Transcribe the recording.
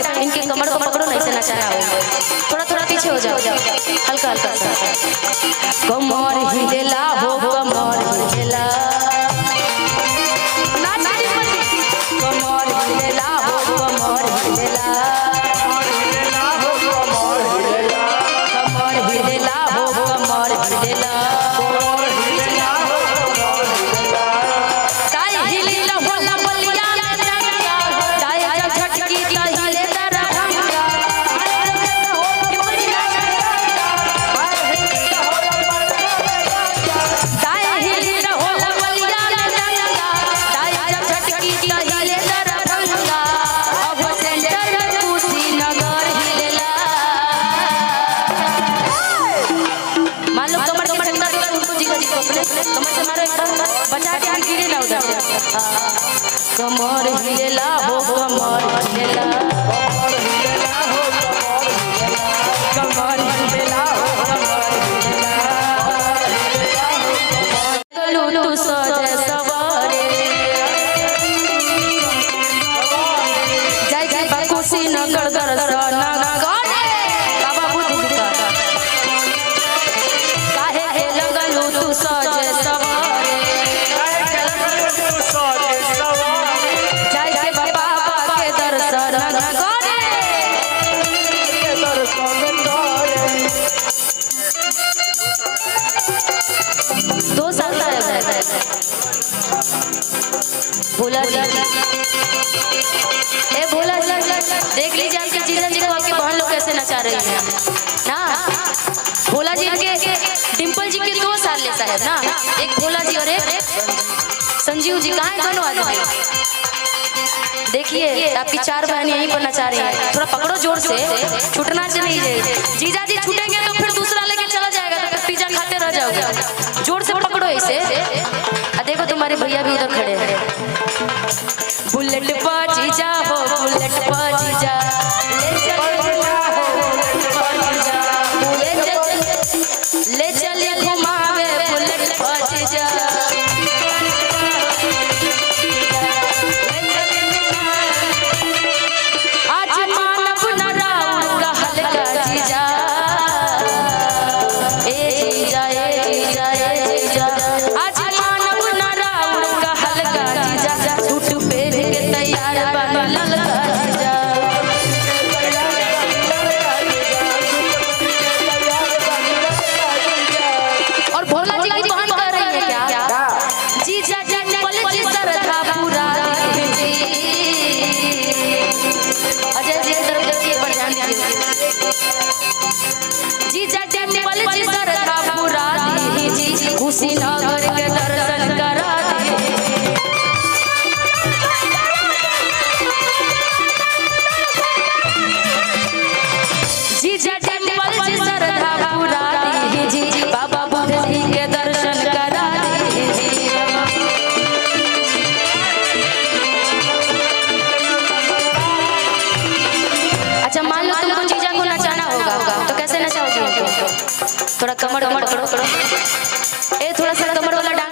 इनके कमर को पकड़ो, नहीं से नचाना होगा। थोड़ा थोड़ा पीछे हो जाओ, हल्का हल्का सा। कमर हिलेला हो, कमर हिलेला, कमर हिलेला हो, कमर हिलेला, कमर हिलेला हो, कमर हिलेला। कमर से मारो एकदम बचा के हाथ गिरे ना उधर से। कमर हिलेला हो, कमर हिलेला, कमर हिलेला हो, कमर हिलेला। तू सजे सवारे जय जय बाकुसी नगर दर्शन बाबा बुद्ध का काहे हे लगलू तू सजे सवारे जय जय बाबा के दर्शन करे। दो साल का है भोला जी, ए भोला जी देख लीजिए आपके जीजा जी को आपके बहन लोग कैसे नचा रही हैं ना। भोला जी के डिम्पल जी के 2 साल ले साहब ना, एक भोला जी और एक संजीव जी। कहाँ है दोनों आदमी? देखिए आपकी 4 बहन यहीं पर नचा रही है। थोड़ा पकड़ो जोर से, छूटना चाहिए। जीजा जी छूटेंगे तो फिर दूसरा लेके चला जाएगा, तो फिर पिज्जा खाते रह जाओगे। जोर से पकड़ो इसे। देखो तुम्हारे भैया भी उधर खड़े हैं। बुलेट पर जीजा हो, बुलेट पर जीजा, ले चले घुमावे बुलेट पर जीजा। आज मानव न राउर का हल्का जीजा, ए जीजा, ए जीजा, ए जीजा। आज मानव न राउर का हल्का जीजा, सूट पहन के तैयार बन ललका जीजा। और भोला जी की बहन कह रही है क्या? जीजा डिम्पल जी सरधा पूरा दीजिए। अजय जी की तरफ देखिए, पर ध्यान दीजिए। जीजा डिम्पल जी सरधा पूरा दीजिए, कुशीनगर के दर्शन करा दीजिए। जीजा डिम्पल जी सरधा पूरा दीजिए, बाबा बुद्ध जी के दर्शन करा दीजिए। अच्छा मान लो तुमको जीजा को नचाना होगा, तो कैसे नचाओगे? थोड़ा कमर कमर करो, ए थोड़ा सा कमर